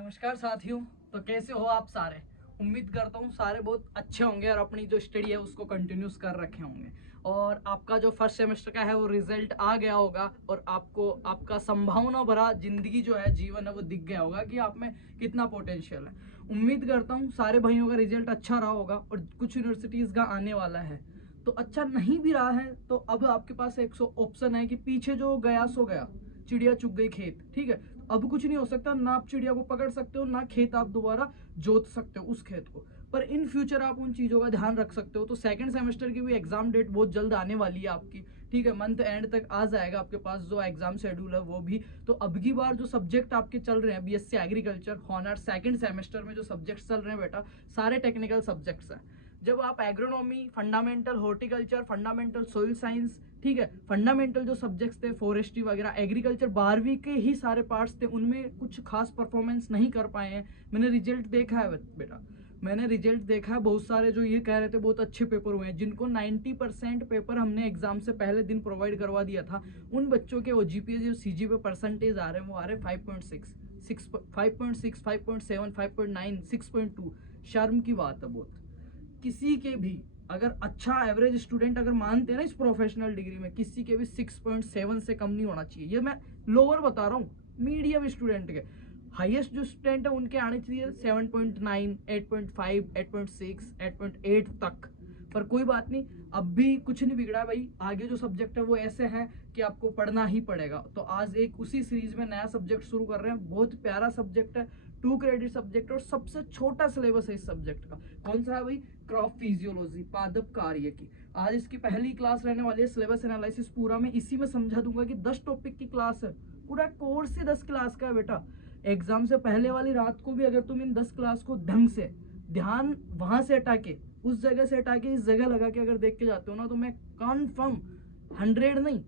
नमस्कार साथियों। तो कैसे हो आप सारे। उम्मीद करता हूँ सारे बहुत अच्छे होंगे और अपनी जो स्टडी है उसको कंटिन्यूस कर रखे होंगे और आपका जो फर्स्ट सेमेस्टर का है वो रिजल्ट आ गया होगा और आपको आपका संभावना भरा जिंदगी जो है जीवन है वो दिख गया होगा कि आप में कितना पोटेंशियल है। उम्मीद करता हूँ सारे भाइयों का रिजल्ट अच्छा रहा होगा और कुछ यूनिवर्सिटीज़ का आने वाला है। तो अच्छा नहीं भी रहा है तो अब आपके पास एक ऑप्शन है कि पीछे जो गया सो गया, चिड़िया चुग गई खेत। ठीक है, अब कुछ नहीं हो सकता, ना आप चिड़िया को पकड़ सकते हो ना खेत आप दोबारा जोत सकते हो उस खेत को, पर इन फ्यूचर आप उन चीज़ों का ध्यान रख सकते हो। तो सेकंड सेमेस्टर की भी एग्जाम डेट बहुत जल्द आने वाली है आपकी। ठीक है, मंथ एंड तक आ जाएगा आपके पास जो एग्जाम शेड्यूल है वो भी। तो अब की बार जो सब्जेक्ट आपके चल रहे हैं BSc agriculture honour second semester में जो सब्जेक्ट्स चल रहे हैं बेटा सारे टेक्निकल सब्जेक्ट्स हैं। जब आप agronomy, fundamental horticulture, fundamental soil science, ठीक है, फंडामेंटल जो सब्जेक्ट्स थे फॉरेस्ट्री वगैरह, एग्रीकल्चर 12वीं के ही सारे पार्ट्स थे, उनमें कुछ खास परफॉर्मेंस नहीं कर पाए हैं। मैंने रिजल्ट देखा है बेटा, मैंने रिजल्ट देखा है। बहुत सारे जो ये कह रहे थे बहुत अच्छे पेपर हुए हैं, जिनको 90% पेपर हमने एग्जाम से पहले दिन प्रोवाइड करवा दिया था, उन बच्चों के ओजीपीए जो सीजी पे परसेंटेज आ रहे हैं वो आ रहे हैं 5.6, 5.6, 5.7, 5.9, 6.2। शर्म की बात है बहुत। किसी के भी अगर अच्छा एवरेज स्टूडेंट अगर मानते हैं ना इस प्रोफेशनल डिग्री में, किसी के भी 6.7 से कम नहीं होना चाहिए। ये मैं लोअर बता रहा हूँ, मीडियम स्टूडेंट के। हाईएस्ट जो स्टूडेंट है उनके आने चाहिए 7.9, 8.5, 8.6, 8.8 तक। पर कोई बात नहीं, अब भी कुछ नहीं बिगड़ा भाई। आगे जो सब्जेक्ट है वो ऐसे हैं कि आपको पढ़ना ही पड़ेगा। तो आज एक उसी सीरीज में नया सब्जेक्ट शुरू कर रहे हैं, बहुत प्यारा सब्जेक्ट है, 2 क्रेडिट सब्जेक्ट और सबसे छोटा सिलेबस है इस सब्जेक्ट का। कौन सा है भाई? क्रॉप फिजियोलॉजी, पादप कार्य की। आज इसकी पहली क्लास रहने वाली है। सिलेबस एनालिसिस पूरा मैं इसी में समझा दूंगा कि 10 टॉपिक की क्लास है, पूरा कोर्स ही 10 क्लास का है बेटा। एग्जाम से पहले वाली रात को भी अगर तुम इन 10 क्लास को ढंग से ध्यान वहां से हटा के उस जगह से हटा के इस जगह लगा के अगर देख के जाते हो ना, तो मैं कन्फर्म 100 नहीं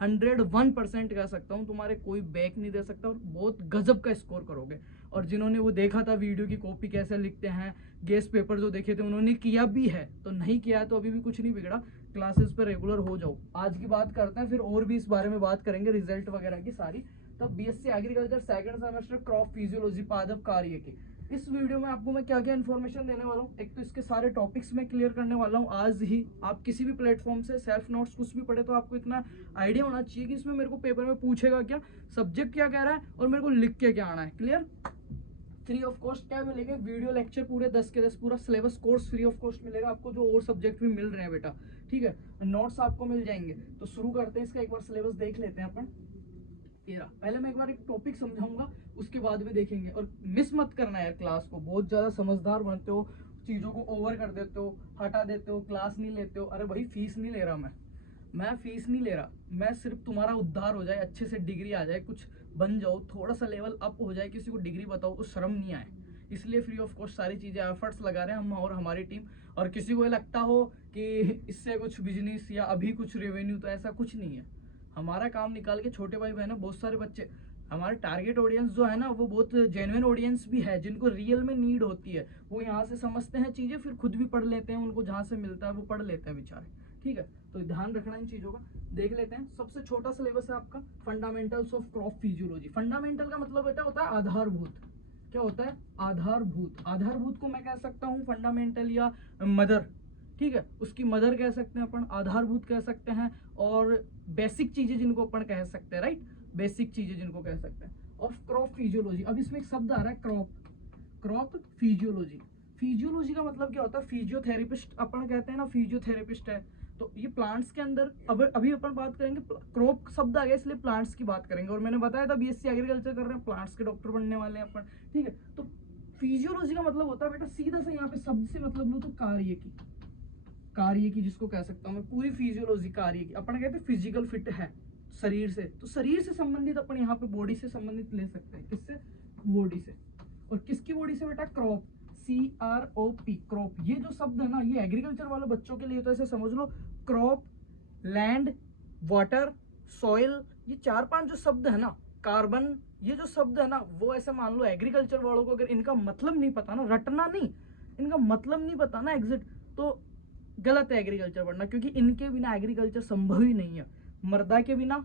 101% कह सकता हूँ तुम्हारे कोई बैक नहीं दे सकता और बहुत गजब का स्कोर करोगे। और जिन्होंने वो देखा था वीडियो की कॉपी कैसे लिखते हैं, गेस्ट पेपर जो देखे थे उन्होंने किया भी है, तो नहीं किया है तो अभी भी कुछ नहीं बिगड़ा। क्लासेस पर रेगुलर हो जाओ। आज की बात करते हैं, फिर और भी इस बारे में बात करेंगे रिजल्ट वगैरह की सारी। तब BSc agriculture second semester crop physiology पादप कार्य की इस वीडियो में आपको मैं क्या क्या इन्फॉर्मेशन देने वाला हूँ। एक तो इसके सारे टॉपिक्स में क्लियर करने वाला हूँ आज ही। आप किसी भी प्लेटफॉर्म से सेल्फ नोट्स कुछ भी पढ़े तो आपको इतना आइडिया होना चाहिए कि इसमें मेरे को पेपर में पूछेगा क्या, सब्जेक्ट क्या कह रहा है और मेरे को लिख के क्या आना है। क्लियर? फ्री ऑफ कॉस्ट क्या मिलेंगे? वीडियो लेक्चर पूरे 10 के 10, पूरा syllabus course free of cost मिलेगा आपको, जो और सब्जेक्ट भी मिल रहे हैं बेटा। ठीक है, नोट्स आपको मिल जाएंगे। तो शुरू करते हैं, इसका एक बार सिलेबस देख लेते हैं अपन। पहले मैं एक बार एक टॉपिक समझाऊंगा, उसके बाद भी देखेंगे। और मिस मत करना यार क्लास को, बहुत ज्यादा समझदार बनते हो, चीजों को ओवर कर देते हो, हटा देते हो, क्लास नहीं लेते हो। अरे भाई फीस नहीं ले रहा मैं फीस नहीं ले रहा, मैं सिर्फ तुम्हारा उद्धार हो जाए, अच्छे से डिग्री आ जाए, कुछ बन जाओ, थोड़ा सा लेवल अप हो जाए, किसी को डिग्री बताओ तो शर्म नहीं आए, इसलिए फ्री ऑफ कॉस्ट सारी चीजें एफर्ट्स लगा रहे हैं हम और हमारी टीम। और किसी को लगता हो कि इससे कुछ बिजनेस या अभी कुछ रेवेन्यू, तो ऐसा कुछ नहीं है। हमारा काम निकाल के छोटे भाई बहन बहुत सारे बच्चे, हमारे टारगेट ऑडियंस जो है ना वो बहुत जेन्युइन ऑडियंस भी है, जिनको रियल में नीड होती है। वो यहाँ से समझते हैं चीजें, फिर खुद भी पढ़ लेते हैं, उनको जहाँ से मिलता है वो पढ़ लेते हैं बेचारे। ठीक है, तो ध्यान रखना इन चीजों का। देख लेते हैं, सबसे छोटा सिलेबस है आपका fundamentals of crop physiology. Fundamental का मतलब बेटा होता है आधारभूत। क्या होता है? आधारभूत। आधारभूत को मैं कह सकता हूँ फंडामेंटल या मदर। ठीक है, उसकी मदर कह सकते हैं अपन, आधारभूत कह सकते हैं, और बेसिक चीजें जिनको अपन कह सकते हैं, राइट, बेसिक चीजें जिनको कह सकते हैं। ऑफ क्रॉप फिजियोलॉजी, अब इसमें एक शब्द आ रहा है क्रॉप, क्रॉप फिजियोलॉजी। फिजियोलॉजी का मतलब क्या होता है? फिजियोथेरेपिस्ट अपन कहते हैं ना, फिजियोथेरेपिस्ट है। तो ये प्लांट्स के अंदर, अब अभी अपन बात करेंगे, क्रॉप शब्द आ गया इसलिए प्लांट्स की बात करेंगे। और मैंने बताया था बीएससी एग्रीकल्चर कर रहे हैं, प्लांट्स के डॉक्टर बनने वाले हैं अपन। ठीक है, तो फिजियोलॉजी का मतलब होता है बेटा, सीधा सा यहाँ पे शब्द से मतलब लो तो कार्य की, कार्य की जिसको कह सकता हूँ मैं, पूरी फिजियोलॉजी कार्य की। अपन कहते हैं फिजिकल फिट है शरीर से, तो शरीर से संबंधित अपन यहाँ पे बॉडी से संबंधित ले सकते हैं। किससे? बॉडी से। और किसकी बॉडी से बेटा? Crop, CROP, crop. ये जो शब्द है ना, ये एग्रीकल्चर वाले बच्चों के लिए तो ऐसे समझ लो, क्रॉप, लैंड, वाटर, सॉइल, ये 4-5 जो शब्द है ना, कार्बन, ये जो शब्द है ना, वो ऐसे मान लो एग्रीकल्चर वालों को अगर इनका मतलब नहीं पता ना, रटना नहीं, इनका मतलब नहीं पता ना एग्जिट, तो गलत है एग्रीकल्चर पढ़ना, क्योंकि इनके बिना एग्रीकल्चर संभव ही नहीं है। मृदा के बिना,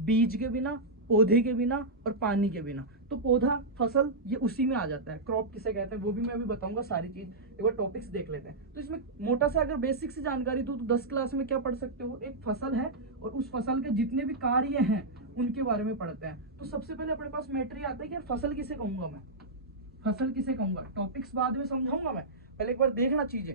बीज के बिना, पौधे के बिना और पानी के बिना। तो पौधा, फसल, ये उसी में आ जाता है। क्रॉप किसे कहते हैं वो भी मैं अभी बताऊंगा, सारी चीज एक बार टॉपिक्स देख लेते हैं। तो इसमें मोटा सा अगर बेसिक से जानकारी दूं तो 10 क्लास में क्या पढ़ सकते हो, एक फसल है और उस फसल के जितने भी कार्य हैं उनके बारे में पढ़ते हैं। तो सबसे पहले अपने पास मैटर ये आता है कि यार फसल किसे कहूंगा मैं, फसल किसे कहूंगा। टॉपिक्स बाद में समझाऊंगा मैं, पहले एक बार देखना चीजें,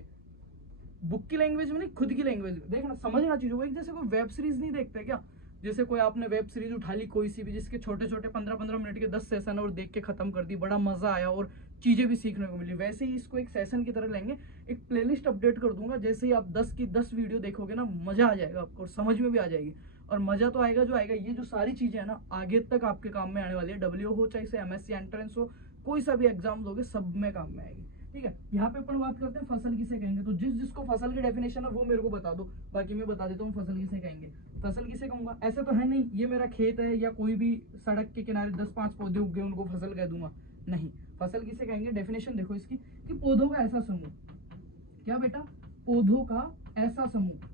बुक की लैंग्वेज में नहीं, खुद की लैंग्वेज में देखना, समझना चीजों को। एक जैसे कोई वेब सीरीज नहीं देखते क्या, जैसे कोई आपने वेब सीरीज उठा ली कोई सी भी जिसके छोटे छोटे 15-15 मिनट के 10 सेशन और देख के खत्म कर दी, बड़ा मजा आया और चीजें भी सीखने को मिली, वैसे ही इसको एक सेशन की तरह लेंगे। एक प्लेलिस्ट अपडेट कर दूंगा, जैसे ही आप 10 की 10 वीडियो देखोगे ना, मजा आ जाएगा आपको और समझ में भी आ जाएगी। और मजा तो आएगा जो आएगा, ये जो सारी चीजें है ना आगे तक आपके काम में आने वाली है। डब्ल्यू हो चाहे से एमएससी एंट्रेंस हो, कोई सा भी एग्जाम दोगे सब में काम में आएगी। ठीक है, यहाँ पे अपन बात करते हैं फसल किसे कहेंगे। तो जिसको फसल की डेफिनेशन है वो मेरे को बता दो, बाकी मैं बता देता हूँ फसल किसे कहेंगे। फसल किसे कहूंगा, ऐसे तो है नहीं ये मेरा खेत है या कोई भी सड़क के किनारे 10-5 पौधे उग गए उनको फसल कह दूंगा, नहीं। फसल किसे कहेंगे, डेफिनेशन देखो इसकी, कि पौधों का ऐसा समूह, क्या बेटा, पौधों का ऐसा समूह,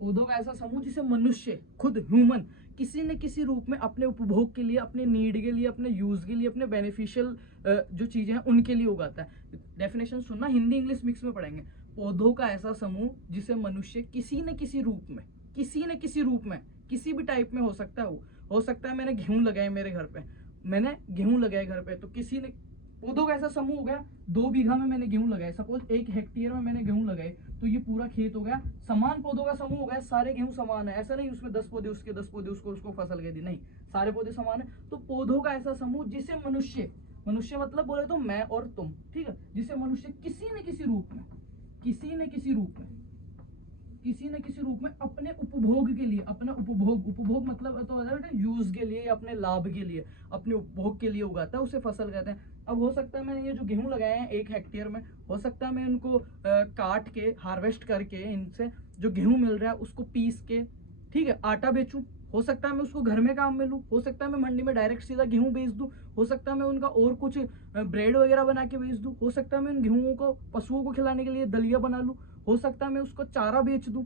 पौधों का ऐसा समूह जिसे मनुष्य खुद ह्यूमन किसी न किसी रूप में अपने उपभोग के लिए, अपने नीड के लिए, अपने यूज के लिए, अपने बेनिफिशियल जो चीजें हैं उनके लिए उगाता है। डेफिनेशन सुनना, हिंदी इंग्लिश मिक्स में पढ़ेंगे। पौधों का ऐसा समूह जिसे मनुष्य किसी न किसी रूप में, किसी न किसी रूप में, किसी भी टाइप में हो सकता है वो, हो सकता है मैंने गेहूं लगाए मेरे घर पे, मैंने गेहूं लगाए घर पे, तो किसी ने, पौधों का ऐसा समूह हो गया, 2 बीघा में मैंने गेहूं लगाए, सपोज 1 हेक्टेयर में मैंने गेहूं लगाए, तो ये पूरा खेत हो गया, समान पौधों का समूह हो गया, सारे गेहूं समान है, ऐसा नहीं उसमें 10 पौधे उसके 10 पौधे उसको, उसको फसल कह दी, नहीं, सारे पौधे समान है। तो पौधों का ऐसा समूह जिसे मनुष्य, मनुष्य मतलब बोले तो मैं और तुम, ठीक है, जिसे मनुष्य किसी न किसी रूप में, किसी न किसी रूप में, किसी न किसी रूप में अपने उपभोग के लिए, अपना उपभोग, उपभोग मतलब तो यूज के लिए, अपने लाभ के लिए, अपने उपभोग के लिए उगाता है, उसे फसल कहते हैं। अब हो सकता है मैंने ये जो गेहूं लगाए हैं 1 हेक्टेयर में, हो सकता है मैं इनको काट के, हार्वेस्ट करके, इनसे जो गेहूं मिल रहा है उसको पीस के, ठीक है, आटा बेचूं, हो सकता है मैं उसको घर में काम में लूं, हो सकता है मैं मंडी में डायरेक्ट सीधा गेहूं बेच दूं, हो सकता है मैं उनका और कुछ ब्रेड वगैरह बना के बेच दूं, हो सकता है मैं उन गेहूं को पशुओं को खिलाने के लिए दलिया बना लूं, हो सकता है मैं उसको चारा बेच दूं,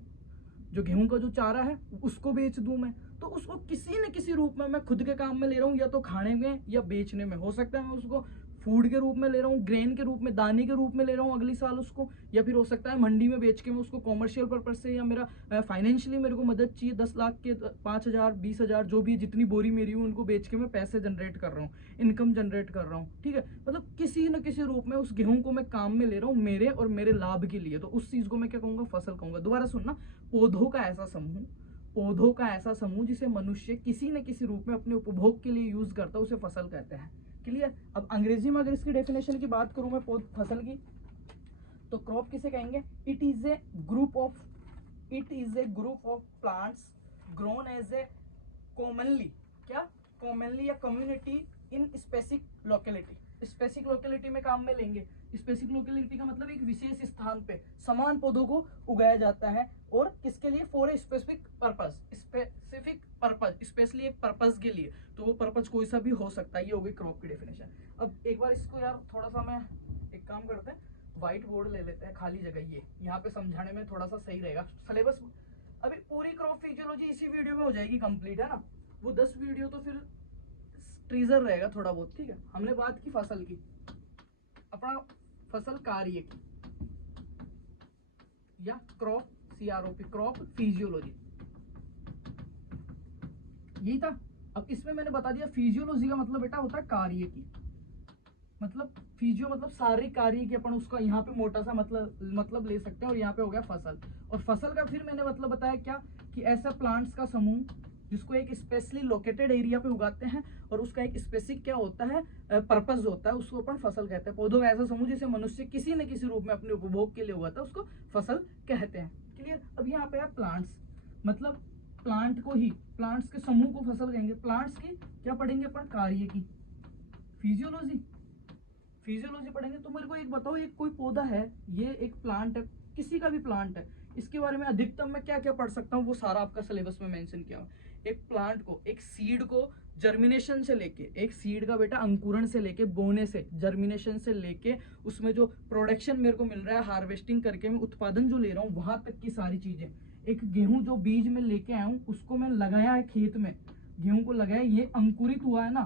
जो गेहूं का जो चारा है उसको बेच दूं मैं। तो उसको किसी न किसी रूप में मैं खुद के काम में ले रहा हूँ, या तो खाने में या बेचने में, हो सकता है मैं उसको फूड के रूप में ले रहा हूँ, ग्रेन के रूप में, दाने के रूप में ले रहा हूँ अगली साल उसको, या फिर हो सकता है मंडी में बेच के मैं उसको कॉमर्शियल पर्पज से, या मेरा फाइनेंशियली मेरे को मदद चाहिए 10 लाख के 5,000 20,000 जो भी जितनी बोरी मेरी हूँ उनको बेच के मैं पैसे जनरेट कर रहा हूँ, इनकम जनरेट कर रहा हूँ, ठीक है। मतलब किसी न किसी रूप में उस गेहूं को मैं काम में ले रहा हूँ मेरे और मेरे लाभ के लिए, तो उस चीज को मैं क्या कहूंगा, फसल कहूंगा। दोबारा सुनना, पौधों का ऐसा समूह, पौधों का ऐसा समूह जिसे मनुष्य किसी न किसी रूप में अपने उपभोग के लिए यूज करता है उसे फसल कहते हैं। क्लियर। अब अंग्रेजी में अगर इसकी डेफिनेशन की बात करूं मैं फसल की, तो क्रॉप किसे कहेंगे, it is a group of, it is a group of plants grown as a commonly, क्या, कॉमनली या community in specific locality, specific locality में काम में लेंगे। स्पेसिफिक लोकेलिटी का मतलब एक विशेष स्थान पे समान पौधों को उगाया जाता है, और किसके लिए, for a specific purpose, specific purpose, specially एक पर्पस के लिए, तो वो पर्पस कोई सा भी हो सकता है। ये हो गई क्रॉप की डेफिनेशन। अब एक बार इसको यार थोड़ा सा मैं एक काम करते हैं, व्हाइट बोर्ड ले लेते हैं, खाली जगह, ये यहाँ पे समझाने में थोड़ा सा सही रहेगा। सिलेबस अभी पूरी क्रॉप फिजियोलॉजी इसी वीडियो में हो जाएगी कंप्लीट, है ना, वो 10 वीडियो तो फिर ट्रीजर रहेगा थोड़ा बहुत, ठीक है। हमने बात की फसल की, अपना फसल कार्य की, या क्रॉप, CROP, क्रॉप फिजियोलॉजी, यही था। अब इसमें मैंने बता दिया फिजियोलॉजी का मतलब बेटा होता है कार्य की, मतलब फिजियो मतलब शारीरिक कार्य की, अपन उसका यहाँ पे मोटा सा मतलब ले सकते हैं, और यहाँ पे हो गया फसल। और फसल का फिर मैंने मतलब बताया क्या, कि ऐसा प्लांट्स का समूह जिसको एक स्पेशली लोकेटेड एरिया पे उगाते हैं, और उसका एक स्पेसिफिक क्या होता है, पर्पस होता है, उसको अपन फसल कहते हैं। पौधों का ऐसा समूह जिसे मनुष्य किसी न किसी रूप में अपने उपभोग के लिए उगाता है उसको फसल कहते हैं। क्लियर। अब यहाँ पे है प्लांट्स, मतलब प्लांट को ही, प्लांट्स के समूह को फसल कहेंगे। प्लांट्स की क्या पढ़ेंगे अपन, कार्य की, फिजियोलॉजी, फिजियोलॉजी पढ़ेंगे। तो मेरे को एक बताओ, एक कोई पौधा है, ये एक प्लांट है, किसी का भी प्लांट है, इसके बारे में अधिकतम मैं क्या क्या पढ़ सकता हूँ वो सारा आपका सिलेबस में मेंशन किया हुआ। एक प्लांट को, एक सीड को जर्मिनेशन से लेके, एक सीड का बेटा अंकुरण से लेके, बोने से, जर्मिनेशन से लेके, उसमें जो प्रोडक्शन मेरे को मिल रहा है, हार्वेस्टिंग करके मैं उत्पादन जो ले रहा हूँ, वहां तक की सारी चीजें। एक गेहूं जो बीज में लेके आया हूँ उसको मैं लगाया है खेत में, गेहूं को लगाया, ये अंकुरित हुआ है ना,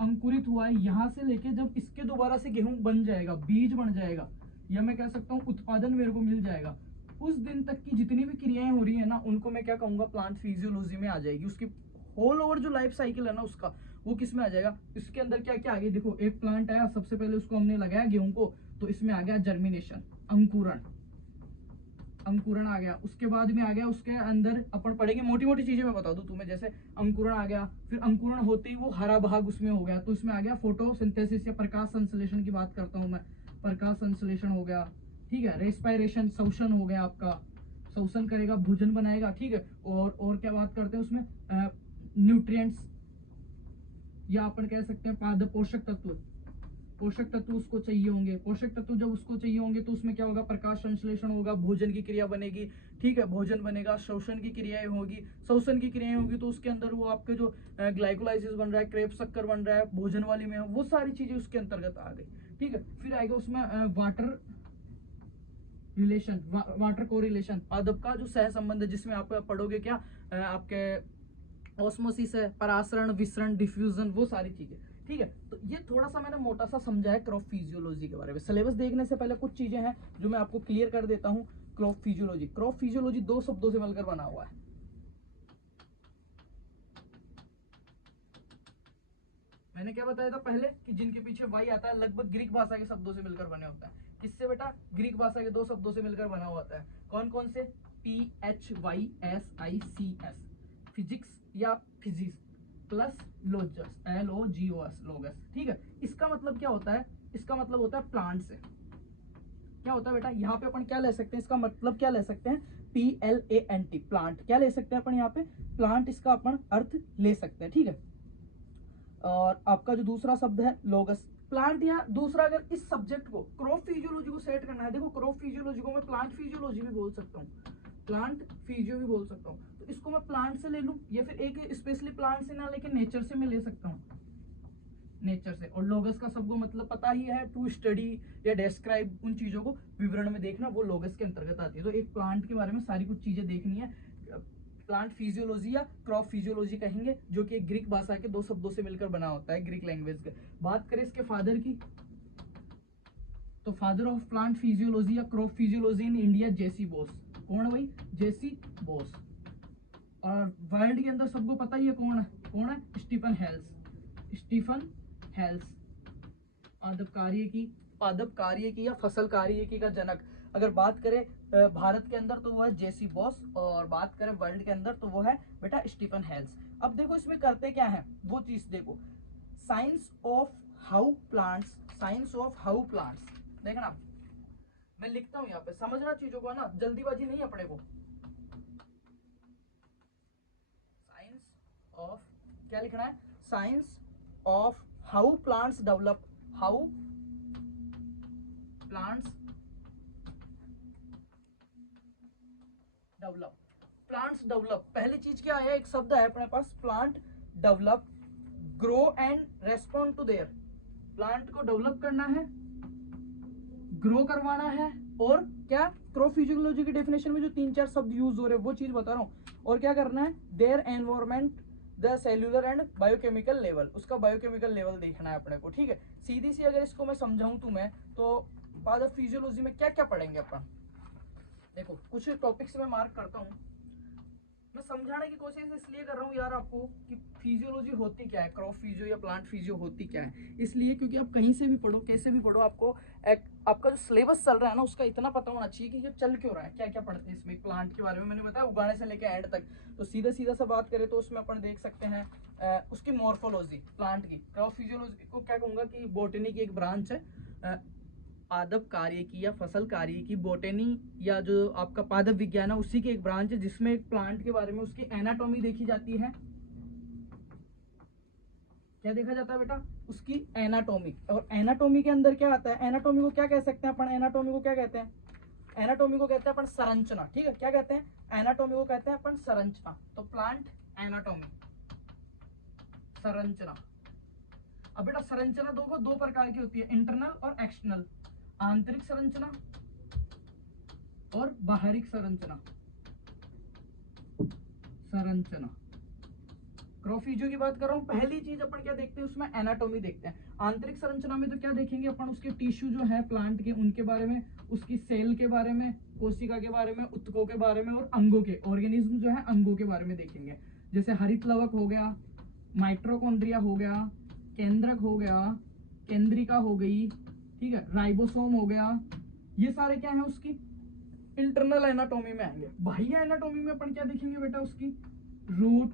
अंकुरित हुआ है, यहाँ से लेके जब इसके दोबारा से गेहूं बन जाएगा, बीज बन जाएगा, या मैं कह सकता हूँ उत्पादन मेरे को मिल जाएगा, उस दिन तक की जितनी भी क्रियाएं हो रही है ना, उनको मैं क्या कहूंगा, प्लांट फिजियोलॉजी में आ जाएगी। उसकी होल ओवर जो लाइफ साइकिल है ना उसका, वो किस में आ जाएगा, इसके अंदर क्या क्या आ गया। देखो एक प्लांट आया, सबसे पहले उसको हमने लगाया गेहूं को, तो इसमें आ गया जर्मिनेशन, अंकुरण, अंकुरण आ गया। उसके बाद में आ गया उसके अंदर, अपन पढ़ेंगे मोटी मोटी चीजें मैं बता दूं तुम्हें, जैसे अंकुरण आ गया, फिर अंकुरण होते ही वो हरा भाग उसमें हो गया, तो इसमें आ गया फोटोसिंथेसिस या प्रकाश संश्लेषण की बात करता हूं मैं, प्रकाश संश्लेषण हो गया, ठीक है। रेस्पायरेशन, श्वसन हो गया आपका, श्वसन करेगा, भोजन बनाएगा, ठीक है। और क्या बात करते हैं उसमें, न्यूट्रिएंट्स, या अपन कह सकते हैं पाद पोषक तत्व, पोषक तत्व उसको चाहिए होंगे, पोषक तत्व जब उसको चाहिए होंगे तो उसमें क्या होगा, प्रकाश संश्लेषण होगा, भोजन की क्रिया बनेगी, ठीक है, भोजन बनेगा, श्वसन की क्रियाएं होगी, श्वसन की क्रियाएं होगी तो उसके अंदर वो आपके जो ग्लाइकोलाइसिस बन रहा है, क्रेब्स शक्कर बन रहा है, भोजन वाली में वो सारी चीजें उसके अंतर्गत आ गई, ठीक है। फिर आएगा उसमें वाटर रिलेशन, वाटर को रिलेशन, पादप का जो सह संबंध है, जिसमें आप पढ़ोगे क्या, आपके ऑस्मोसिस है, परासरण, विसरण, डिफ्यूजन, वो सारी चीजें, ठीक है। तो ये थोड़ा सा मैंने मोटा सा समझा है क्रॉप फिजियोलॉजी के बारे में। सिलेबस देखने से पहले कुछ चीजें हैं जो मैं आपको क्लियर कर देता हूँ। क्रॉप फिजियोलॉजी, क्रॉप फिजियोलॉजी दो शब्दों से मिलकर बना हुआ है। मैंने क्या बताया था पहले कि जिनके पीछे वाई आता है लगभग ग्रीक भाषा के शब्दों से मिलकर बने होता है। किससे बेटा, ग्रीक भाषा के दो शब्दों से मिलकर बना हुआ होता है। कौन कौन से, PHYSICS, फिजिक्स या फिजिक्स, प्लस लोजस, LOGOS, लोगस, ठीक है। इसका मतलब क्या होता है, इसका मतलब होता है प्लांट से। क्या होता है बेटा, यहाँ पे अपन क्या ले सकते हैं, इसका मतलब क्या ले सकते हैं, PLANT, प्लांट। क्या ले सकते हैं अपन यहाँ पे, प्लांट, इसका अपन अर्थ ले सकते हैं, ठीक है। और आपका जो दूसरा शब्द है लोगस, प्लांट, या दूसरा अगर इस सब्जेक्ट को, क्रॉप फिजियोलॉजी को सेट करना है, देखो क्रॉप फिजियोलॉजी को मैं प्लांट फिजियोलॉजी भी बोल सकता हूँ, प्लांट फिजियो भी बोल सकता हूँ, तो इसको मैं प्लांट से ले लूँ, या फिर एक स्पेशली प्लांट से ना लेके नेचर से मैं ले सकता हूँ, नेचर से। और लोगस का सबको मतलब पता ही है, टू स्टडी या डिस्क्राइब, उन चीजों को विवरण में देखना, वो लोगस के अंतर्गत आती है। तो एक प्लांट के बारे में सारी कुछ चीजें देखनी है, प्लांट फिजियोलॉजी या क्रॉप फिजियोलॉजी कहेंगे, जो कि ग्रीक भाषा के दो शब्दों से मिलकर बना होता है, ग्रीक लैंग्वेज के। बात करें इसके फादर की, तो फादर ऑफ प्लांट फिजियोलॉजी या crop physiology in India JC Bose. कौन है भाई, जेसी बोस। और वर्ल्ड के अंदर सबको पता ही है कौन है, कौन है, स्टीफन हेल्स, स्टीफन हेल्स। पादप कार्यकी, पादप कार्यकी या फसल कार्यकी का जनक। अगर बात करें भारत के अंदर तो वो है जेसी बॉस, और बात करें वर्ल्ड के अंदर तो वो है बेटा स्टीफन हेल्स। अब देखो इसमें करते क्या है, वो चीज देखो, science of how plants, science of how plants, देखना मैं लिखता हूं यहाँ पे, समझना चीजों को ना, जल्दीबाजी नहीं अपने को। साइंस ऑफ, क्या लिखना है, science of how plants develop, how plants develop, plants develop. पहली चीज क्या है, एक शब्द है अपने पास, plant develop, grow and respond to their. Plant को डेवलप करना है, ग्रो करवाना है, और क्या, क्रॉप फिजियोलॉजी की डेफिनेशन में जो तीन चार शब्द यूज हो रहे हैं वो चीज बता रहा हूं। और क्या करना है, their environment, the cellular and biochemical level, उसका बायोकेमिकल लेवल देखना है अपने को, ठीक है। सीधी सी अगर इसको मैं समझाऊं तुम्हें, तो पादप फिजियोलॉजी में क्या क्या पढ़ेंगे अपन, देखो कुछ टॉपिक्स में मार्क करता हूँ, मैं समझाने की कोशिश इसलिए कर रहा हूँ यार आपको कि फिजियोलॉजी होती क्या है, क्रॉप फिजियो या प्लांट फिजियो होती क्या है। इसलिए क्योंकि आप कहीं से भी पढ़ो, कैसे भी पढ़ो, आपको आपका जो सिलेबस चल रहा है ना उसका इतना पता होना चाहिए कि ये चल क्यों रहा है, क्या क्या पढ़ते हैं इसमें। प्लांट के बारे में मैंने बताया उगाने से लेकर एंड तक, तो सीधा सीधा सा बात करें तो उसमें अपन देख सकते हैं उसकी मॉर्फोलॉजी, प्लांट की। क्रॉप फिजियोलॉजी को क्या कहूँगा कि बोटनी की एक ब्रांच है, पादप कार्य की या फसल कार्य की, बोटेनी या जो आपका पादप विज्ञान है उसी की एक ब्रांच है, जिसमें एक प्लांट के बारे में उसकी एनाटॉमी देखी जाती है। क्या देखा जाता है बेटा, उसकी एनाटॉमी। और एनाटॉमी के अंदर क्या आता है, एनाटॉमी को क्या कह सकते हैं अपन, एनाटॉमी को क्या कहते हैं, एनाटॉमी को कहते हैं अपन संरचना, ठीक है। क्या कहते हैं, एनाटॉमी को कहते हैं अपन संरचना। तो प्लांट एनाटॉमी, संरचना। अब बेटा संरचना दो प्रकार की होती है, इंटरनल और एक्सटर्नल, आंतरिक संरचना और बाहरी संरचना, संरचना। क्रोफिजियो की बात कर रहा हूँ, पहली चीज अपन क्या देखते हैं उसमें, एनाटॉमी देखते हैं। आंतरिक संरचना में तो क्या देखेंगे अपन, उसके टिश्यू जो है प्लांट के उनके बारे में, उसकी सेल के बारे में, कोशिका के बारे में, उत्तकों के बारे में, और अंगों के, ऑर्गेनिज्म जो है अंगों के बारे में देखेंगे। जैसे हरित लवक हो गया, माइट्रोकॉन्ड्रिया हो गया, केंद्रक हो गया, केंद्रिका हो गई, ठीक है, राइबोसोम हो गया, ये सारे क्या है उसकी इंटरनल एनाटॉमी में आएंगे। बाह्य एनाटॉमी में अपन क्या देखेंगे बेटा, उसकी रूट,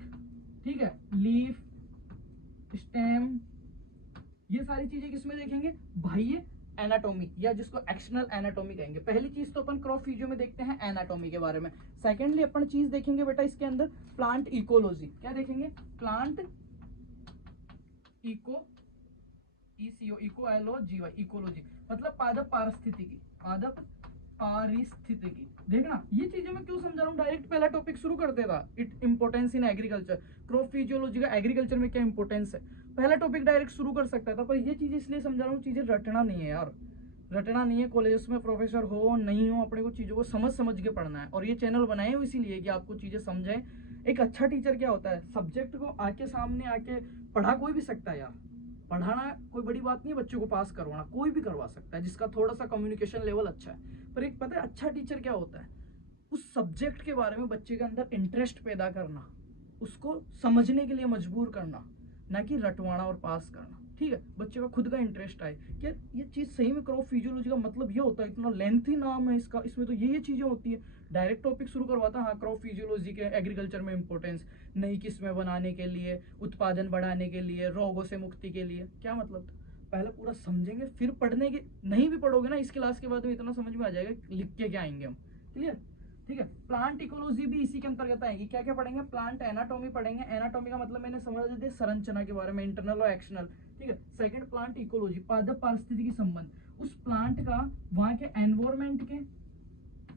ठीक है, लीफ, स्टेम, ये सारी चीजें किसमें देखेंगे, बाह्य एनाटॉमी, या जिसको एक्सटर्नल एनाटॉमी कहेंगे। पहली चीज तो अपन क्रोफिजियो में देखते हैं एनाटॉमी के बारे में। सेकेंडली अपन चीज देखेंगे बेटा इसके अंदर प्लांट इकोलॉजी। क्या देखेंगे, प्लांट इकोलॉजी, इकोलॉजी मतलब पादप पारिस्थितिकी, पादप पारिस्थितिकी। देखना ये चीजें मैं क्यों समझा रहा हूँ, डायरेक्ट पहला टॉपिक शुरू कर देता, it importance in agriculture, crop physiology का एग्रीकल्चर में क्या इंपोर्टेंस है, पहला टॉपिक डायरेक्ट शुरू कर सकता था। पर ये चीज इसलिए समझा रहा हूँ, चीजें रटना नहीं है यार, रटना नहीं है। कॉलेजेस में प्रोफेसर हो नहीं हो, अपने को चीजों को समझ समझ के पढ़ना है। और ये चैनल बनाए हो इसीलिए कि आपको चीजें समझें। एक अच्छा टीचर क्या होता है, सब्जेक्ट को आके सामने आके पढ़ा कोई भी सकता है यार, पढ़ाना कोई बड़ी बात नहीं है, बच्चों को पास करवाना कोई भी करवा सकता है जिसका थोड़ा सा कम्युनिकेशन लेवल अच्छा है। पर एक पता है अच्छा टीचर क्या होता है, उस सब्जेक्ट के बारे में बच्चे के अंदर इंटरेस्ट पैदा करना, उसको समझने के लिए मजबूर करना, ना कि रटवाना और पास करना। ठीक है, बच्चे का खुद का इंटरेस्ट आए कि ये चीज सही में क्रॉप फिजियोलॉजी का मतलब ये होता है, इतना लेंथी नाम है इसका, इसमें तो ये चीजें होती है। डायरेक्ट टॉपिक शुरू करवाता, हाँ क्रॉप फिजियोलॉजी के एग्रीकल्चर में इंपॉर्टेंस, नई किस्में बनाने के लिए, उत्पादन बढ़ाने के लिए, रोगों से मुक्ति के लिए, क्या मतलब था? पहले पूरा समझेंगे फिर पढ़ने के, नहीं भी पढ़ोगे ना इस क्लास के बाद में इतना समझ में आ जाएगा लिख के क्या आएंगे हम। क्लियर? ठीक है, प्लांट इकोलॉजी भी इसी के अंतर्गत आएगी। क्या क्या पढ़ेंगे, प्लांट एनाटॉमी पढ़ेंगे। एनाटॉमी का मतलब मैंने समझ दिया संरचना के बारे में, इंटरनल और एक्सटर्नल। ठीक है, सेकंड प्लांट इकोलॉजी, पादप पारिस्थितिकी संबंध, उस प्लांट का वहां के एनवायरमेंट के,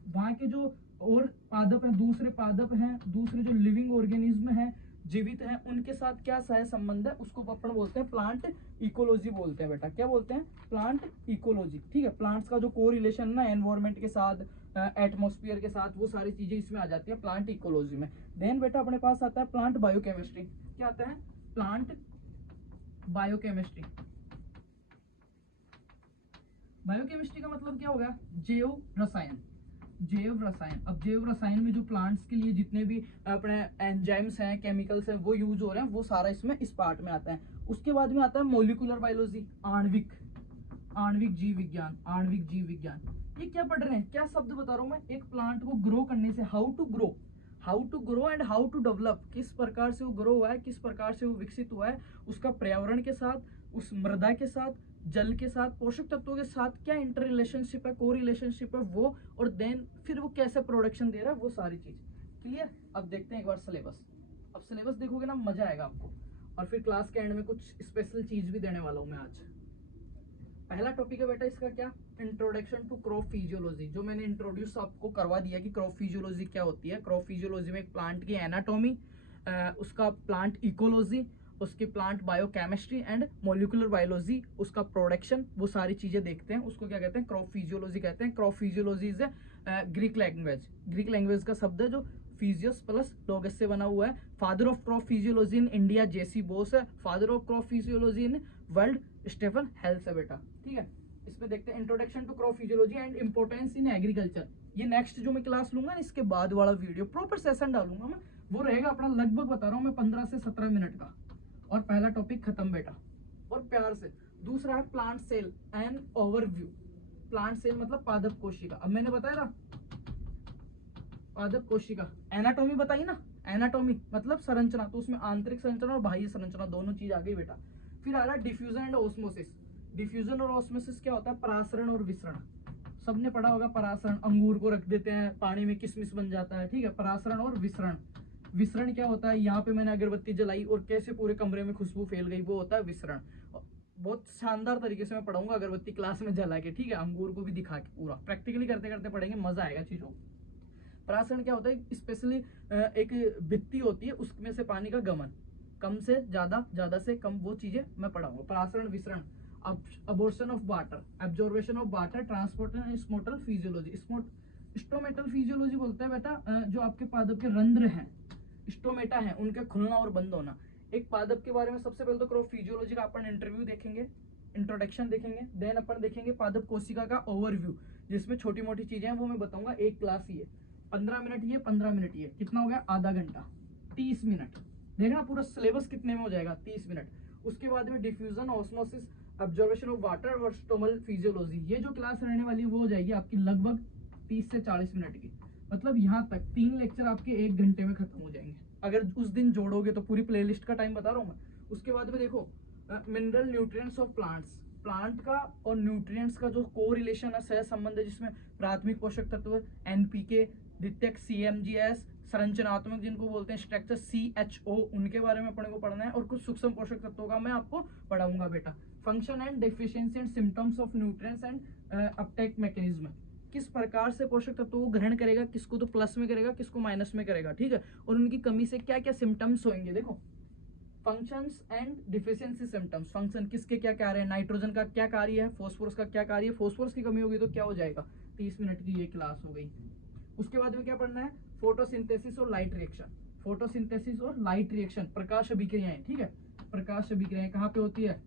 वहां के जो और पादप हैं, दूसरे पादप हैं, दूसरे जो लिविंग ऑर्गेनिज्म है, जीवित है, उनके साथ क्या सह संबंध है, उसको अपन बोलते हैं प्लांट इकोलॉजी बोलते हैं बेटा। क्या बोलते हैं, प्लांट इकोलॉजी। ठीक है, प्लांट्स का जो को रिलेशन ना एनवायरमेंट के साथ, एटमॉस्फेयर के साथ, वो सारी चीजें इसमें आ जाती है प्लांट इकोलॉजी में। देन बेटा अपने पास आता है प्लांट बायोकेमिस्ट्री। क्या आता है, प्लांट बायोकेमिस्ट्री। बायोकेमिस्ट्री का मतलब क्या होगा, जैव रसायन, जैव रसायन। अब जैव रसायन में जो प्लांट्स के लिए जितने भी अपने एंजाइम्स हैं, केमिकल्स हैं, वो यूज हो रहे हैं, वो सारा इसमें इस पार्ट में आता है। उसके बाद में आता है मॉलिक्यूलर बायोलॉजी, आणविक, आणविक जीव विज्ञान, आणविक जीव विज्ञान। ये क्या पढ़ रहे हैं, क्या शब्द बता रहा हूं मैं, एक प्लांट को ग्रो करने से, how to grow and how to develop, किस प्रकार से वो ग्रो हुआ है, किस प्रकार से वो विकसित हुआ है, उसका पर्यावरण के साथ, उस मृदा के साथ, जल के साथ, पोषक तत्वों के साथ क्या इंटर रिलेशनशिप है, को रिलेशनशिप है वो, और देन फिर वो कैसे प्रोडक्शन दे रहा है, वो सारी चीज। क्लियर? अब देखते हैं एक बार सिलेबस। अब सिलेबस देखोगे ना मजा आएगा आपको, और फिर क्लास के एंड में कुछ स्पेशल चीज भी देने वाला हूं मैं आज। पहला टॉपिक है बेटा इसका क्या, इंट्रोडक्शन टू क्रॉप फिजियोलॉजी, जो मैंने इंट्रोड्यूस आपको करवा दिया कि क्रॉप फिजियोलॉजी क्या होती है। क्रॉप फिजियोलॉजी में एक प्लांट की एनाटॉमी, उसका प्लांट इकोलॉजी, उसकी plant biochemistry and molecular biology, उसका प्रोडक्शन, वो सारी चीजें देखते हैं। उसको क्या कहते हैं, क्रॉप फिजियोलॉजी कहते हैं। Crop physiology is Greek language, Greek language का शब्द है जो फिजियोस प्लस लोगस से बना हुआ है। Father of crop physiology in India JC Bose है, father of crop physiology in world Stephen Hales है बेटा। ठीक है, इसमें देखते हैं introduction to crop physiology and importance in agriculture. ये नेक्स्ट जो मैं क्लास लूंगा, इसके बाद वाला वीडियो प्रॉपर सेशन डालूंगा मैं, वो रहेगा अपना लगभग बता रहा हूँ मैं 15 से 17 मिनट का। और पहला टॉपिक खत्म बेटा, और प्यार से। दूसरा है plant cell and overview. Plant cell मतलब पादप कोशिका। अब मैंने बताया ना पादप कोशिका, एनाटॉमी बताई ना, एनाटॉमी मतलब संरचना, तो उसमें आंतरिक संरचना और बाह्य संरचना दोनों चीज आ गई बेटा। फिर आ रहा है डिफ्यूजन एंड ऑस्मोसिस। डिफ्यूजन और ऑस्मोसिस क्या होता है, परासरण और विसरण। सबने पढ़ा होगा परासरण, अंगूर को रख देते हैं पानी में किशमिश बन जाता है। ठीक है, परासरण और विसरण। विसरण क्या होता है, यहाँ पे मैंने अगरबत्ती जलाई और कैसे पूरे कमरे में खुशबू फैल गई, वो होता है विसरण। बहुत शानदार तरीके से मैं पढ़ाऊंगा अगरबत्ती क्लास में जला के। ठीक है, अंगूर को भी दिखा के पूरा प्रैक्टिकली करते करते पढ़ेंगे, मजा आएगा चीजों। परासरण क्या होता है, स्पेशली एक भित्ति होती है, उसमें से पानी का गमन, कम से ज्यादा, ज्यादा से कम, वो चीजें मैं पढ़ाऊंगा। परासरण, विसरण, absorption of water, absorption of water, transport and stomatal physiology. Stomatal physiology बोलते हैं बेटा जो आपके पादप के रंध्र हैं, स्टोमेटा है, उनके खुलना और बंद होना। एक पादप के बारे में सबसे पहले तो क्रॉप फिजियोलॉजी का अपन इंटरव्यू देखेंगे, इंट्रोडक्शन देखेंगे, देन अपन देखेंगे पादप कोशिका का ओवरव्यू, जिसमें छोटी मोटी चीजें हैं वो मैं बताऊंगा। एक क्लास ही है, 15 मिनट ये 15 मिनट ये, कितना हो गया आधा घंटा, 30 मिनट। देखना पूरा सिलेबस कितने में हो जाएगा, 30 मिनट। उसके बाद में diffusion, osmosis, observation of water और स्टोमल फिजियोलॉजी, ये जो क्लास रहने वाली है वो हो जाएगी आपकी लगभग 30 से 40 मिनट की। मतलब यहाँ तक 3 लेक्चर आपके 1 घंटे में खत्म हो जाएंगे, अगर उस दिन जोड़ोगे तो। पूरी प्लेलिस्ट का टाइम बता रहा हूँ मैं। उसके बाद में देखो mineral nutrients of plants, plant का और न्यूट्रिएंट्स का जो को रिलेशन है, सह संबंध है, जिसमें प्राथमिक पोषक तत्व एनपीके, द्वितीयक सीएमजीएस, संरचनात्मक जिनको बोलते हैं स्ट्रक्चर सीएचओ, उनके बारे में अपने को पढ़ना है। और कुछ सूक्ष्म पोषक तत्वों का मैं आपको पढ़ाऊंगा बेटा। Function and deficiency and symptoms of nutrients and Uptake mechanism, किस प्रकार से पोषक तत्वों को ग्रहण करेगा, किसको तो प्लस में करेगा, किसको माइनस में करेगा, ठीक है। और उनकी कमी से क्या क्या सिम्टम्स होंगे। देखो functions and deficiency symptoms, function किसके क्या कार्य है, नाइट्रोजन का क्या कार्य है, फास्फोरस का क्या कार्य है, फास्फोरस की कमी होगी तो क्या हो जाएगा। 30 मिनट की ये क्लास हो गई। उसके बाद में क्या पढ़ना है, फोटोसिंथेसिस और लाइट रिएक्शन, फोटोसिंथेसिस और लाइट रिएक्शन, प्रकाश अभिक्रियाएं, ठीक है। प्रकाश अभिक्रियाएं कहाँ पे होती है,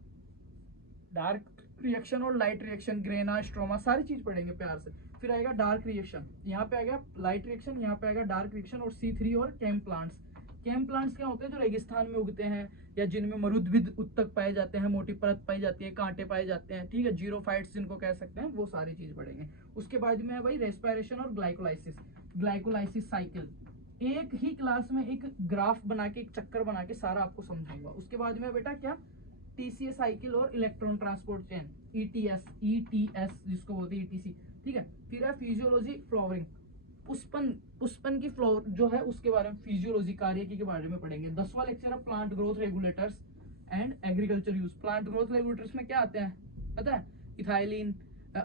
डार्क रिएक्शन और लाइट रिएक्शन, ग्रेना, स्ट्रोमा, सारी चीज पढ़ेंगे प्यार से। फिर आएगा डार्क रिएक्शन, यहाँ पे आएगा लाइट रिएक्शन, यहाँ पे आएगा डार्क रिएक्शन और C3 और कैम प्लांट्स। कैम प्लांट्स क्या होते हैं, जो रेगिस्तान में उगते हैं या जिनमें मरुद्भिद उत्तक पाए जाते हैं, मोटी परत पाई जाती है, कांटे पाए जाते हैं, ठीक है, जीरोफाइट्स जिनको कह सकते हैं, वो सारी चीज पढ़ेंगे। उसके बाद में है भाई रेस्पिरेशन और ग्लाइकोलाइसिस, ग्लाइकोलाइसिस साइकिल। एक ही क्लास में एक ग्राफ बना के, एक चक्कर बना के सारा आपको समझाऊंगा। उसके बाद में बेटा क्या, टीसीए साइकिल और इलेक्ट्रॉन ट्रांसपोर्ट चेन, ईटीएस जिसको बोलते हैं ईटीसी, ठीक है। फिर है फिजियोलॉजी फ्लावरिंग, पुष्पन की फ्लोर जो है उसके बारे में, फिजियोलॉजी कार्यकी के बारे में पढ़ेंगे। 10वां लेक्चर है plant growth regulators and agriculture use. Plant growth regulators में क्या आते हैं पता है, इथाइलिन,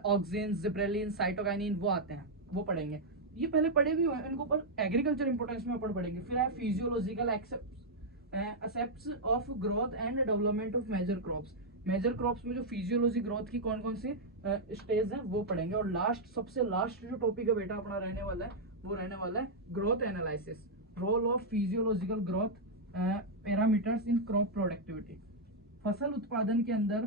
ऑक्सिन, जिब्रेलिन, साइटोकाइनिन, वो आते हैं, वो पढ़ेंगे। ये पहले पढ़े भी हुए हैं इनको, पर एग्रीकल्चर इंपोर्टेंस में अपन पढ़ेंगे। फिर है physiological aspects of growth and development of major crops, major crops में जो फिजियोलॉजी ग्रोथ की कौन कौन सी स्टेज है वो पढ़ेंगे। और लास्ट, सबसे लास्ट जो टॉपिक है बेटा अपना रहने वाला है, वो रहने वाला है growth analysis, role of physiological growth parameters in crop productivity. फसल उत्पादन के अंदर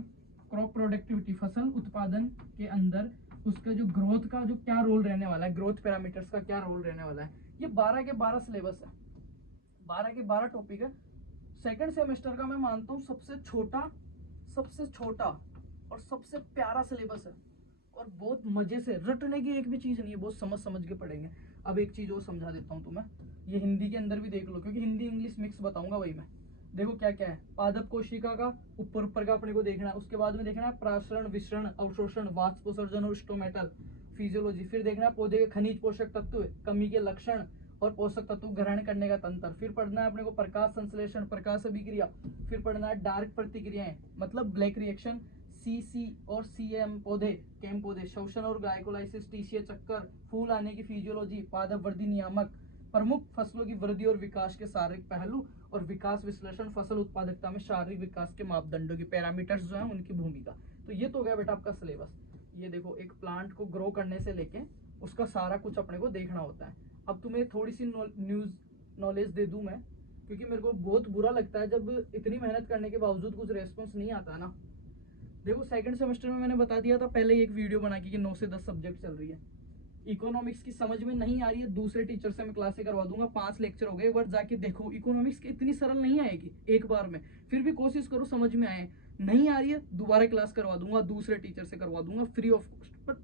क्रॉप प्रोडक्टिविटी, फसल उत्पादन के अंदर उसका जो ग्रोथ का जो क्या रोल रहने वाला है, ग्रोथ पैरामीटर्स का क्या रोल रहने वाला है। ये 12 के 12 सिलेबस है, 12 के 12 टॉपिक है। सेकंड सेमेस्टर का मैं मानता हूँ सबसे छोटा और सबसे प्यारा सिलेबस है, और बहुत मजे से, रटने की एक भी चीज नहीं है, बहुत समझ के पढ़ेंगे। अब एक चीज और समझा देता हूँ तुम्हें, ये हिंदी के अंदर भी देख लो, क्योंकि हिंदी इंग्लिश मिक्स बताऊंगा भाई मैं। देखो क्या क्या है, पादप कोशिका का ऊपर का अपने को देखना है। उसके बाद में देखना है प्रासरण, विसरण, अवशोषण, वाष्पोत्सर्जन और स्टोमेटल फिजियोलॉजी। फिर देखना है पौधे के खनिज पोषक तत्व, कमी के लक्षण और पोषक तत्व ग्रहण करने का तंत्र। फिर पढ़ना है अपने को प्रकाश संश्लेषण, प्रकाश अभिक्रिया। फिर पढ़ना है डार्क प्रतिक्रियाएं, मतलब ब्लैक रिएक्शन, सीसी और सीएम पौधे, कैम पौधे, शोषण और ग्लाइकोलाइसिस, टीसीए चक्कर, फूल आने की फिजियोलॉजी, पादप वृद्धि नियामक, प्रमुख फसलों की वृद्धि और विकास के शारीरिक पहलू, और विकास विश्लेषण, फसल उत्पादकता में शारीरिक विकास के मापदंडों की, पैरामीटर्स जो है उनकी भूमिका। तो ये तो हो गया बेटा आपका सिलेबस। ये देखो, एक प्लांट को ग्रो करने से लेके उसका सारा कुछ अपने को देखना होता है। अब तुम्हें थोड़ी सी न्यूज नॉलेज दे दूं मैं, क्योंकि मेरे को बहुत बुरा लगता है जब इतनी मेहनत करने के बावजूद कुछ रेस्पॉन्स नहीं आता ना। देखो सेकंड सेमेस्टर में मैंने बता दिया था पहले ही एक वीडियो बना के कि 9 से 10 सब्जेक्ट चल रही है। इकोनॉमिक्स की समझ में नहीं आ रही है, दूसरे टीचर से मैं क्लासें करवा दूंगा, 5 लेक्चर हो गए, एक बार जाके देखो। इकोनॉमिक्स की इतनी सरल नहीं आएगी एक बार में, फिर भी कोशिश करो समझ में आए। नहीं आ रही है, दोबारा क्लास करवा दूंगा, दूसरे टीचर से करवा दूंगा फ्री ऑफ कॉस्ट। पर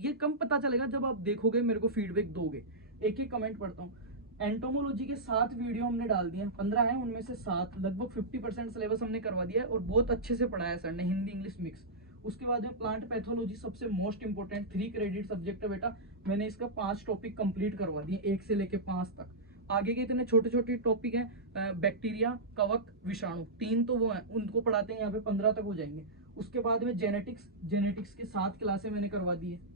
ये कम पता चलेगा जब आप देखोगे, मेरे को फीडबैक दोगे। एक एक कमेंट पढ़ता हूँ। एंटोमोलॉजी के 7 वीडियो हमने डाल दिए, 15 है, उनमें से 7, लगभग 50% सिलेबस हमने करवा दिया है, और बहुत अच्छे से पढ़ाया सर ने, हिंदी इंग्लिश मिक्स। उसके बाद में प्लांट पैथोलॉजी सबसे मोस्ट इंपोर्टेंट 3 क्रेडिट सब्जेक्ट है बेटा। मैंने इसका 5 टॉपिक कंप्लीट करवा दिए, 1 से लेके 5 तक। आगे के इतने छोटे छोटे टॉपिक हैं, बैक्टीरिया, कवक, विषाणु, 3 तो वो हैं, उनको पढ़ाते हैं यहाँ पे, 15 तक हो जाएंगे। उसके बाद में जेनेटिक्स के 7 क्लासें मैंने करवा दी है।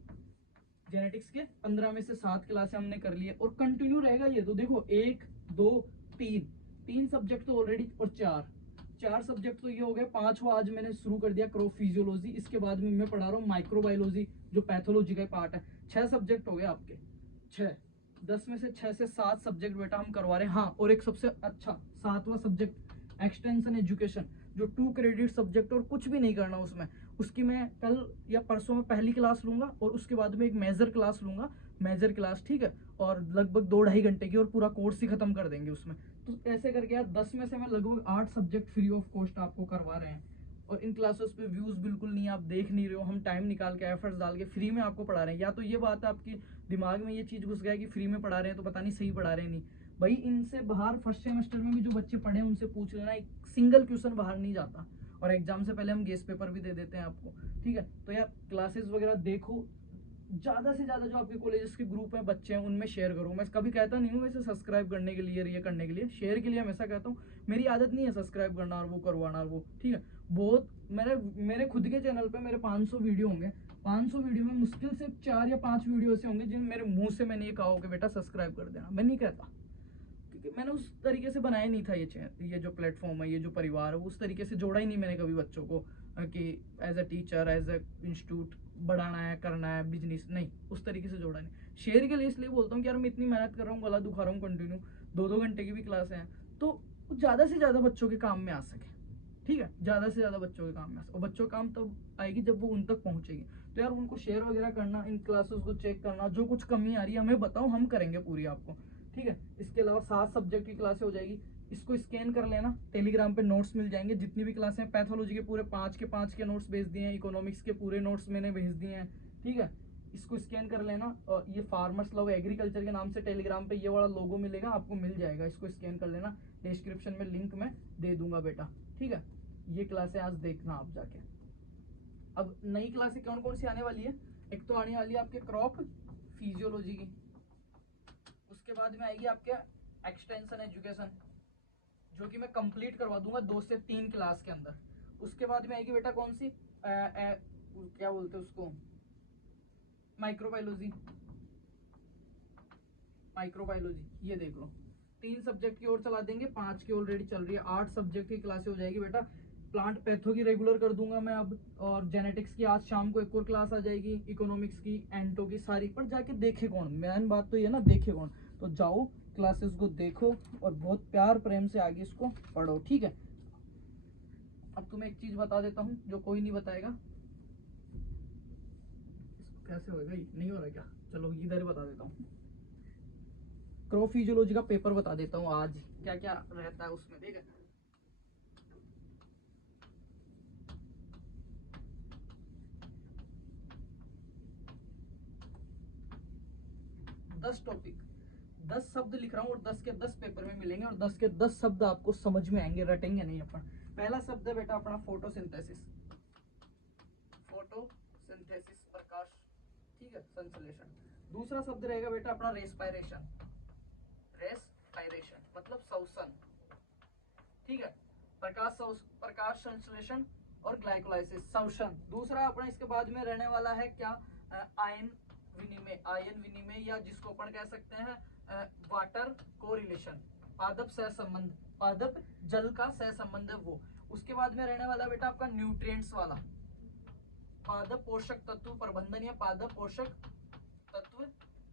जेनेटिक्स के 15 में से 7 क्लासें हमने कर ली है, और कंटिन्यू रहेगा ये। तो देखो 1 2 3 सब्जेक्ट तो ऑलरेडी, और 4 सब्जेक्ट तो ये हो गए। 5वां आज मैंने शुरू कर दिया क्रॉप फिजियोलॉजी। इसके बाद में मैं पढ़ा रहा हूँ माइक्रोबायोलॉजी, जो पैथोलॉजी का पार्ट है। 6 सब्जेक्ट हो गए आपके, 6 10 में से 6 से 7 सब्जेक्ट बेटा हम करवा रहे हैं। हाँ, और एक सबसे अच्छा 7वां सब्जेक्ट एक्सटेंशन एजुकेशन, जो 2 क्रेडिट सब्जेक्ट और कुछ भी नहीं करना उसमें, उसकी मैं कल या परसों में पहली क्लास लूंगा और उसके बाद में एक मेजर क्लास लूंगा, मेजर क्लास, ठीक है, और लगभग 2-2.5 घंटे की, और पूरा कोर्स ही खत्म कर देंगे उसमें। तो ऐसे करके यार 10 में से मैं लगभग 8 सब्जेक्ट फ्री ऑफ कॉस्ट आपको करवा रहे हैं, और इन क्लासेस पे व्यूज बिल्कुल नहीं, आप देख नहीं रहे हो, हम टाइम निकाल के एफर्ट्स डाल के फ्री में आपको पढ़ा रहे हैं। या तो ये बात है आपकी दिमाग में ये चीज घुस गया कि फ्री में पढ़ा रहे हैं तो पता नहीं सही पढ़ा रहे हैं, नहीं भाई, इनसे बाहर फर्स्ट सेमेस्टर में भी जो बच्चे पढ़े हैं उनसे पूछ लेना, एक सिंगल क्वेश्चन बाहर नहीं जाता, और एग्जाम से पहले हम गेस्ट पेपर भी दे देते हैं आपको, ठीक है। तो यार क्लासेस वगैरह देखो, ज़्यादा से ज़्यादा जो आपके कॉलेजेस के ग्रुप में बच्चे हैं उनमें शेयर करो। मैं कभी कहता नहीं हूँ वैसे सब्सक्राइब करने के लिए, ये करने के लिए, शेयर के लिए हमेशा कहता हूँ। मेरी आदत नहीं है सब्सक्राइब करना और वो करवाना और वो, ठीक है। बहुत मेरे खुद के चैनल पे मेरे 500 वीडियो होंगे, 500 वीडियो में मुश्किल से 4 या 5 वीडियो ऐसे होंगे जिन मेरे मुंह से मैंने ये कहा हो कि बेटा सब्सक्राइब कर देना, मैं नहीं कहता, क्योंकि मैंने उस तरीके से बनाया नहीं था ये जो प्लेटफॉर्म है, ये जो परिवार है, उस तरीके से जोड़ा ही नहीं मैंने कभी बच्चों को कि as a teacher, as a institute बढ़ाना है, करना है, बिजनेस नहीं, उस तरीके से जोड़ा नहीं। शेयर के लिए इसलिए बोलता हूँ कि यार मैं इतनी मेहनत कर रहा हूँ, गला दुखा रहा हूँ कंटिन्यू, 2-2 घंटे की भी क्लास है, तो ज़्यादा से ज़्यादा बच्चों के काम में आ सके, ठीक है, ज़्यादा से ज़्यादा बच्चों के काम में आ सके, और बच्चों का काम तब आएगी जब वो उन तक पहुँचेगी। तो यार उनको शेयर वगैरह करना, इन क्लासेस को चेक करना, जो कुछ कमी आ रही है हमें बताओ, हम करेंगे पूरी आपको, ठीक है। इसके अलावा 7 सब्जेक्ट की क्लासें हो जाएगी, इसको स्कैन कर लेना, टेलीग्राम पे नोट्स मिल जाएंगे, जितनी भी क्लासें हैं, पैथोलॉजी के पूरे 5 के नोट्स भेज दिए हैं, इकोनॉमिक्स के पूरे नोट्स मैंने भेज दिए हैं, ठीक है। इसको स्कैन कर लेना, और ये फार्मर्स लव एग्रीकल्चर के नाम से टेलीग्राम पे ये वाला लोगो मिलेगा, आपको मिल जाएगा, इसको स्कैन कर लेना, डिस्क्रिप्शन में लिंक मैं दे दूंगा बेटा, ठीक है। ये क्लासें आज देखना आप जाके। अब नई क्लासें कौन कौन सी आने वाली है, एक तो आने वाली है आपके क्रॉप फिजियोलॉजी की, उसके बाद में आएगी आपके एक्सटेंशन एजुकेशन, जो कि मैं कंप्लीट करवा दूंगा 2 से 3 क्लास के अंदर। उसके बाद में आएगी बेटा कौन सी क्या बोलते हैं उसको, माइक्रोबायोलॉजी, माइक्रोबायोलॉजी, ये देख लो, 3 सब्जेक्ट की ओर चला देंगे, 5 की ऑलरेडी चल रही है, 8 सब्जेक्ट की क्लासें हो जाएगी बेटा। प्लांट पैथो की रेगुलर कर दूंगा मैं अब, और जेनेटिक्स की आज शाम को एक और क्लास आ जाएगी, इकोनॉमिक्स की, एंटो की, सारी पर जाके देखे कौन, मेन बात तो ये ना, देखे कौन, तो जाओ क्लासेस को देखो और बहुत प्यार प्रेम से आगे इसको पढ़ो, ठीक है। अब तुम्हें एक चीज बता देता हूँ जो कोई नहीं बताएगा, कैसे होगा, नहीं हो रहा क्या, चलो इधर ही बता देता हूँ। क्रॉप फिजियोलॉजी का पेपर बता देता हूँ आज क्या क्या रहता है उसमें, ठीक है। 10 टॉपिक, 10 शब्द लिख रहा हूँ, और 10 के 10 पेपर में मिलेंगे, और 10 के 10 शब्द आपको समझ में आएंगे, रटेंगे नहीं अपन। पहला शब्द है बेटा अपना फोटोसिंथेसिस, फोटोसिंथेसिस प्रकाश, ठीक है, संश्लेषण। दूसरा शब्द रहेगा बेटा अपना रेस्पायरेशन, रेस्पायरेशन मतलब श्वसन, ठीक है, प्रकाश संश्लेषण और ग्लाइकोलाइसिस, श्वसन। दूसरा अपना इसके बाद में रहने वाला है क्या, आयन विनिमय, या जिसको अपन कह सकते हैं वाटर कोरिलेशन, पादप सहसंबंध, पादप जल का सहसंबंध है वो। उसके बाद में रहने वाला बेटा आपका न्यूट्रिएंट्स वाला, पादप पोषक तत्व प्रबंधन या पादप पोषक तत्व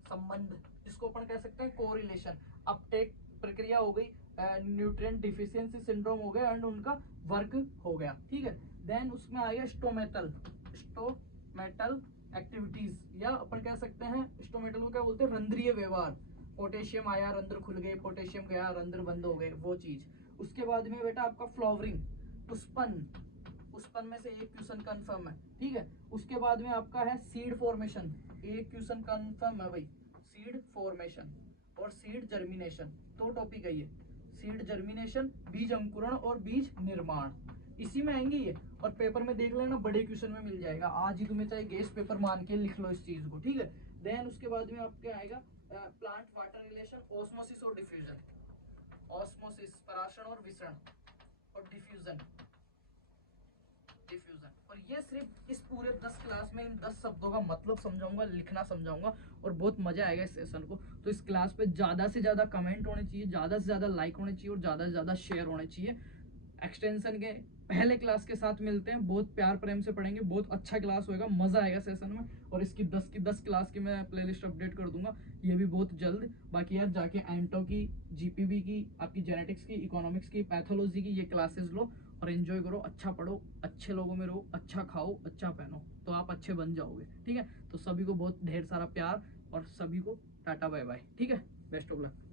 संबंध, जिसको अपन कह सकते हैं कोरिलेशन। अपटेक प्रक्रिया हो गई, न्यूट्रिएंट डिफिशियंसी सिंड्रोम हो गया, एंड उनका वर्क हो गया, ठीक है। देन उसमें आएगा स्टोमेटल एक्टिविटीज, या अपन कह सकते हैं स्टोमेटल को क्या बोलते हैं, रंध्रीय व्यवहार, पोटेशियम आया रंध्र खुल गए, पोटेशियम गया रंध्र बंद हो गए, वो चीज। उसके बाद में बेटा आपका फ्लावरिंग, पुष्पन में से एक क्वेश्चन कंफर्म है, ठीक है। उसके बाद में आपका है सीड फॉर्मेशन, एक क्वेश्चन कंफर्म है भाई, सीड फॉर्मेशन और सीड जर्मिनेशन, 2 टॉपिक है ये, सीड जर्मिनेशन, बीज अंकुरण और बीज निर्माण, इसी में आएंगे ये। और पेपर में देख लेना, बड़े क्वेश्चन में मिल जाएगा, आज ही तुम्हें चाहे गेस्ट पेपर मान के लिख लो इस चीज को, ठीक है। देन उसके बाद में आपके आएगा प्लांट वाटर रिलेशन, ऑस्मोसिस और डिफ्यूजन, ऑस्मोसिस पराशरण और विसरण, और डिफ्यूजन, और ये सिर्फ इस पूरे 10 क्लास में इन 10 शब्दों का मतलब समझाऊंगा, लिखना समझाऊंगा, और बहुत मजा आएगा इस सेशन को। तो इस क्लास पे ज्यादा से ज्यादा कमेंट होने चाहिए, ज्यादा से ज्यादा लाइक होने चाहिए, और ज्यादा से ज्यादा शेयर होने चाहिए। एक्सटेंशन के पहले क्लास के साथ मिलते हैं, बहुत प्यार प्रेम से पढ़ेंगे, बहुत अच्छा क्लास होगा, मजा आएगा सेशन में। और इसकी 10 की 10 क्लास की मैं प्लेलिस्ट अपडेट कर दूंगा, ये भी बहुत जल्द। बाकी यार जाके एंटो की, जीपीबी की, आपकी जेनेटिक्स की, इकोनॉमिक्स की, पैथोलॉजी की ये क्लासेस लो और एंजॉय करो, अच्छा पढ़ो, अच्छे लोगों में रहो, अच्छा खाओ, अच्छा पहनो, तो आप अच्छे बन जाओगे। ठीक है, तो सभी को बहुत ढेर सारा प्यार और सभी को टाटा बाय बाय। ठीक है, बेस्ट ऑफ लक।